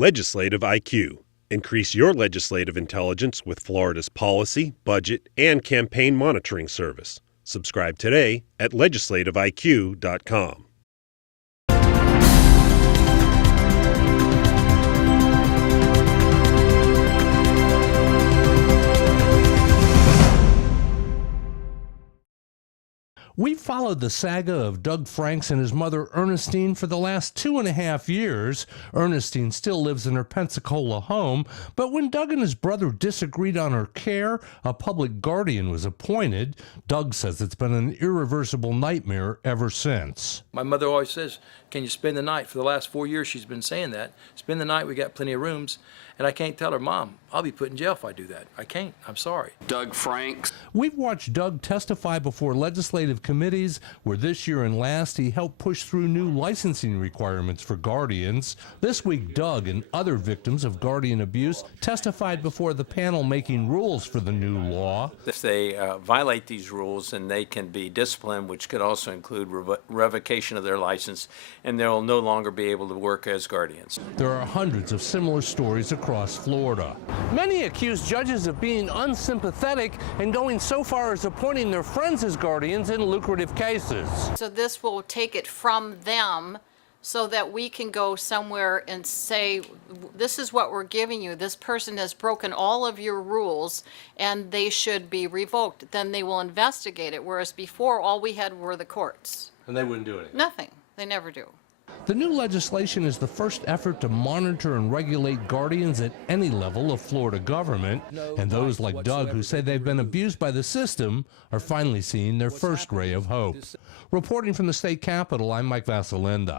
Legislative IQ. Increase your legislative intelligence with Florida's policy, budget, and campaign monitoring service. Subscribe today at legislativeiq.com. We've followed the saga of Doug Franks and his mother Ernestine for the last 2.5 years. Ernestine still lives in her Pensacola home, but when Doug and his brother disagreed on her care, a public guardian was appointed. Doug says it's been an irreversible nightmare ever since. My mother always says, can you spend the night? For the last 4 years she's been saying that. Spend the night, we got plenty of rooms. And I can't tell her, Mom, I'll be put in jail if I do that. I can't. I'm sorry. Doug Franks. We've watched Doug testify before legislative committees where this year and last he helped push through new licensing requirements for guardians. This week, Doug and other victims of guardian abuse testified before the panel making rules for the new law. If they violate these rules, then they can be disciplined, which could also include revocation of their license, and they'll no longer be able to work as guardians. There are hundreds of similar stories across Florida. Many accuse judges of being unsympathetic and going so far as appointing their friends as guardians in lucrative cases. So this will take it from them so that we can go somewhere and say, this is what we're giving you. This person has broken all of your rules and they should be revoked. Then they will investigate it, whereas before all we had were the courts. And they wouldn't do anything? Nothing. They never do. The new legislation is the first effort to monitor and regulate guardians at any level of Florida government, and those like Doug who say they've been abused by the system are finally seeing their first ray of hope. Reporting from the state capitol, I'm Mike Vasalinda.